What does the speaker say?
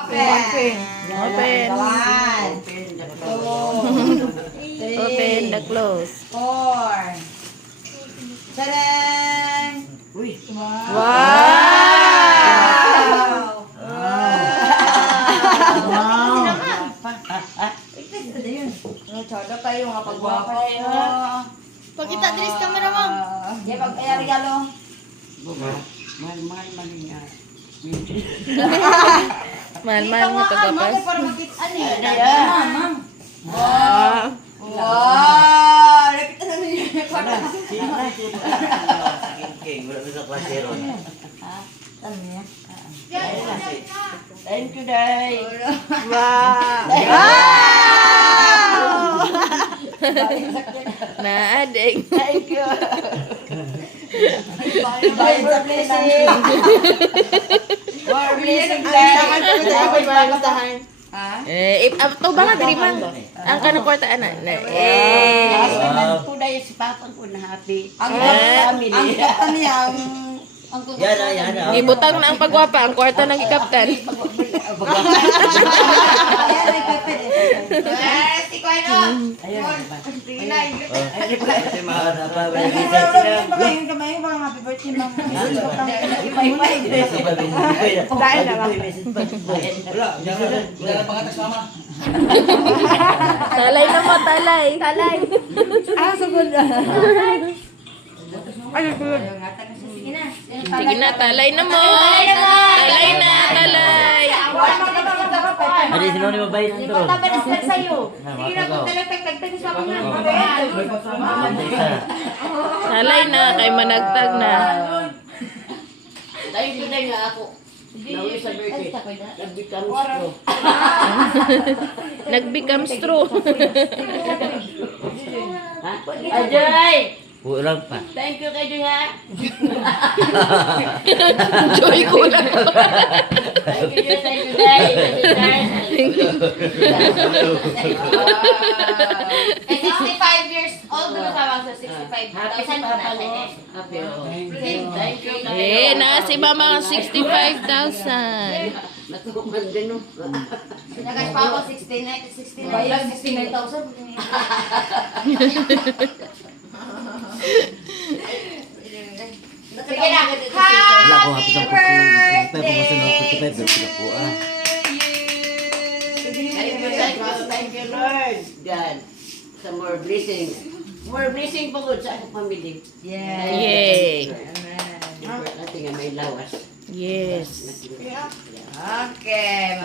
Open. Open. One, two, three, Open the close. 4. Tadang! Uy. Wow! Wow. Chodo kayo nga pagwapa kayo. Pakita diri sa camera, ma'am. Di pag regalo. Mahal niya. Mahal-mahal mo pagwapas. Para makita ni. Ma'am. Wow! Wow! Lapit na niya. King, wala sa klasero. Ano niya? Thank you, Day. Wow! Naading. Thank you. Bayad sa blessing. More blessing, Day. Ha? Ito ba nga diri man? Ang kanang kwarta ana. Last Eh. naman po, Day, si Papa ko na happy. Ang family. kata niya, ang Yan na. Gibutang na ang pagwapa, ang kwarta ng ikaptan. Ayan, ay pepe. Yes, ikaw ano? Ayun. Sige na, Kasi mga napabay. Yung kamay mo, happy birthday, ma'am. Ipay-pay. Dahil na lang. Wala pa katas mama. Talay na mo, talay. Talay. Sige na. Sige na, talay na mo. Talay na, talay. Adi sino ni mabayad nito? Tama na sila sa'yo. Na, Sige na, kung talagtag-tagtag sa mga Talay na, kay managtag na. Tayo din nga ako. Nawi sa birthday. Nag-become straw. Nag-become straw. Ha? Ajay! Kulang pa. Thank you kay Joy, ha? Joy ko lang. Thank you, Joy. Thank you, Day. Thank you, Eh, 65 years old na sa mga 65. Happy si Papa mo. Happy, oh. Thank you. Eh, na si mama 65,000. Natuman din, no? Nagas pa ako 69,000. Bayad 69,000. Sige na. Wala ko Happy hapit ang birthday! Thank you, Lord. God. Some more blessing. More blessing po good sa akong family. Yay. Importante nga may lawas. Yes. Okay.